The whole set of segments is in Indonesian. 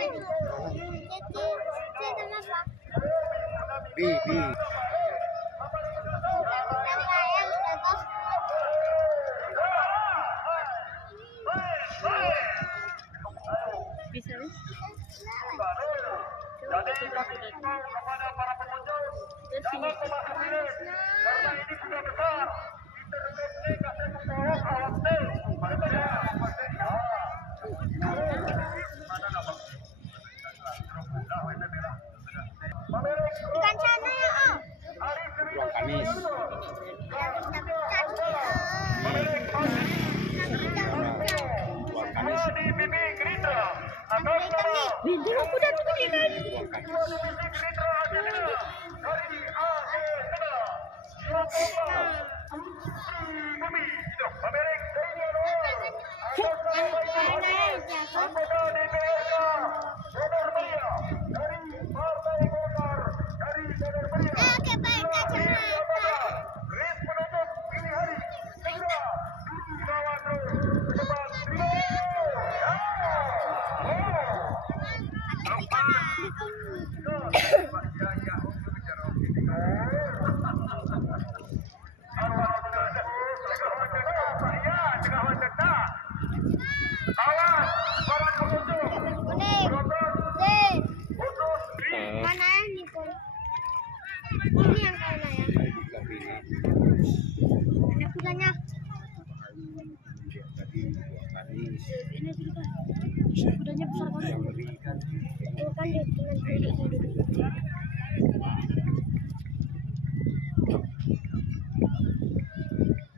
B. Bisa. Jadi kepada para pengunjung jangan memasang diri karena ini sudah besar. Intervensi kasih membawa khawatir. Bukan sana ya, Om. Ruang Kamis. Ruang Kamis. Di Bibi Gerindra akan Bintu aku udah tuh Ruang Kamis. Bibi Gerindra dari AE Tengah. Bumi hidup Amerik anggota DPRK Sodor Maria dari Partai Golkar dari Sodor Maria. Oke, baik, kacamata. Ris penutup ini hari segera dibawa terus ke depan. Mana ya, Niko? Ini yang mana ya? Ada kudanya. Ini juga. Kudanya besar banget. Itu kan dia dengan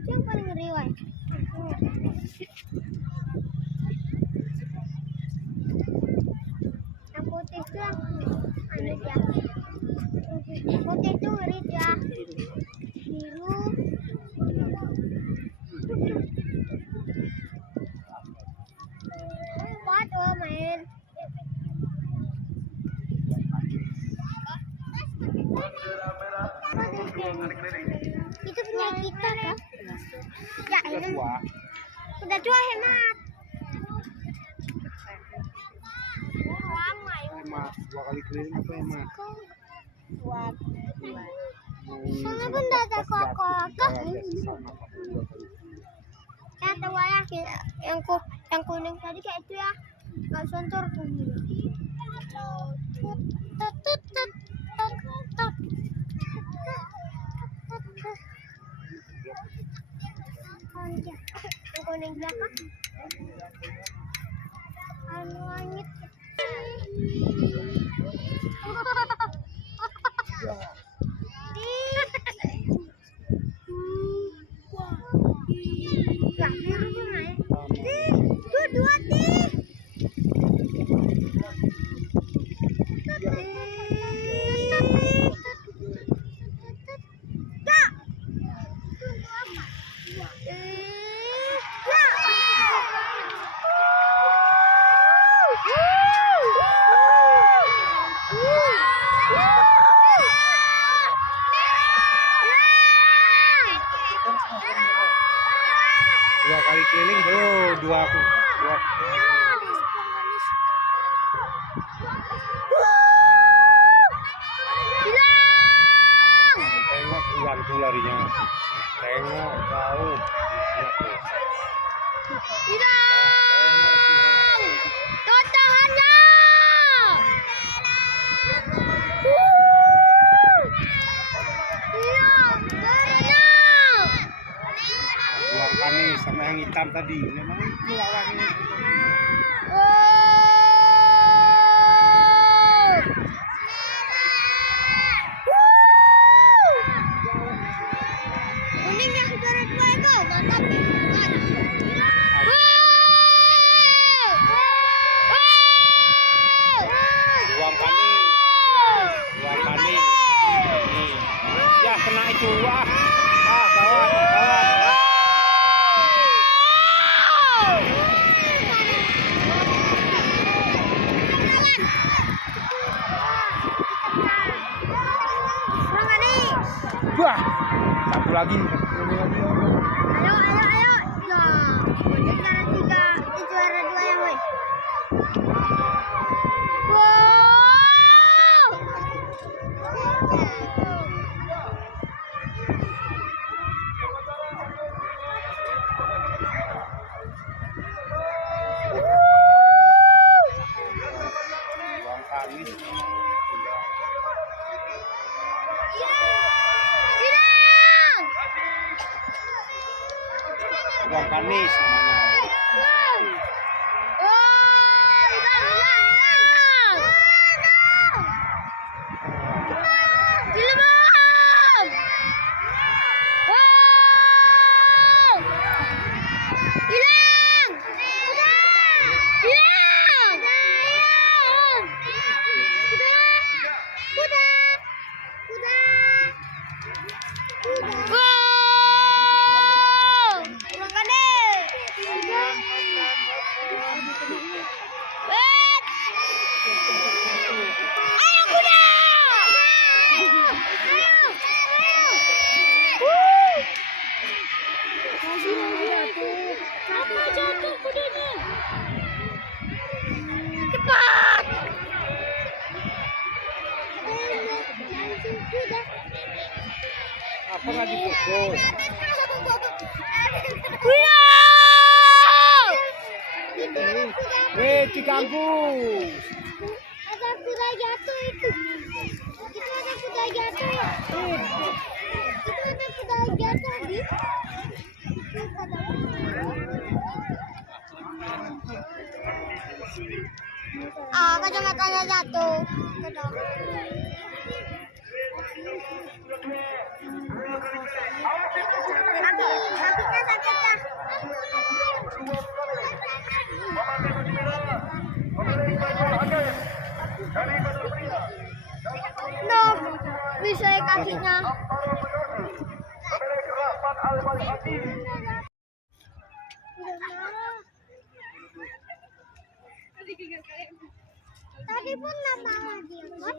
yang paling ngeri, Wan. Yang putih itu aneh ya. Putih itu ngeri ya. Biru. Kuat oh main. Itu punya kita kan? Ya ini. Udah tua hemat. Lama ya. Hemat. 2 kali keliling apa hemat? Kuat. Sana benda ada kokok. Ya tahu ya yang kuning tadi kayak itu ya. Nggak sontor kuning. Yang kuning belakang. Anu langit. Dua kali keliling bro, dua. Tengok ular tuh larinya. Tengok jauh. hilang. Totahannya. Ruang Kamis sama yang hitam tadi. Memang itu lawannya. Kuning yang suara dua itu mantap. Ruang Kamis. Ruang Kamis. Nih. Ya kena itu. Wah. Gawat. Wah. Satu lagi. Ayo. Ya. Juara 3, juara 2 yang woi. Ruang kami sudah ruang panis namanya. Apa nggak dipukul? Diganggu. Ada kuda jatuh itu. Itu ada kuda jatuh ya. Itu ada kuda jatuh di. Kacamatanya jatuh. Kakinya sakit ya. No, bisa kakinya. Tadi pun nama dia kan?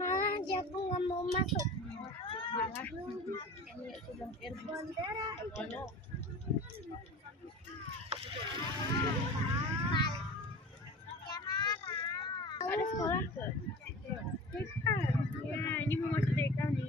Malah dia pun nggak mau masuk. Malah ini sudah Bandera itu. ada sekolah ke TK. Ya, ini mau masuk TK nih.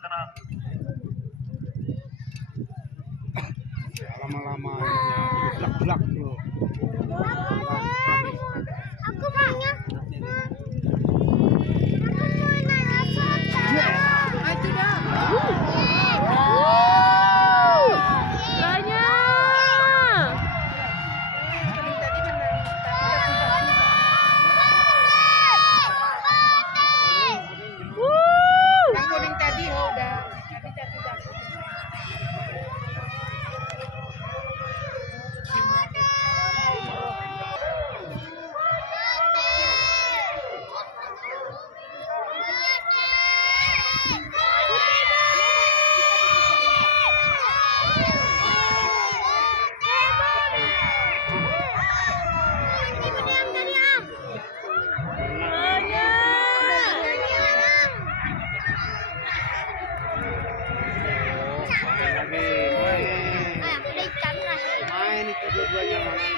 tenang. Lama-lama blak-blak loh. Aku maunya. Aku mau nanya soto. Itu dah. Banyak. Yang kuning tadi udah. Tadi jatuh-jatuh. Main itu dua-duanya.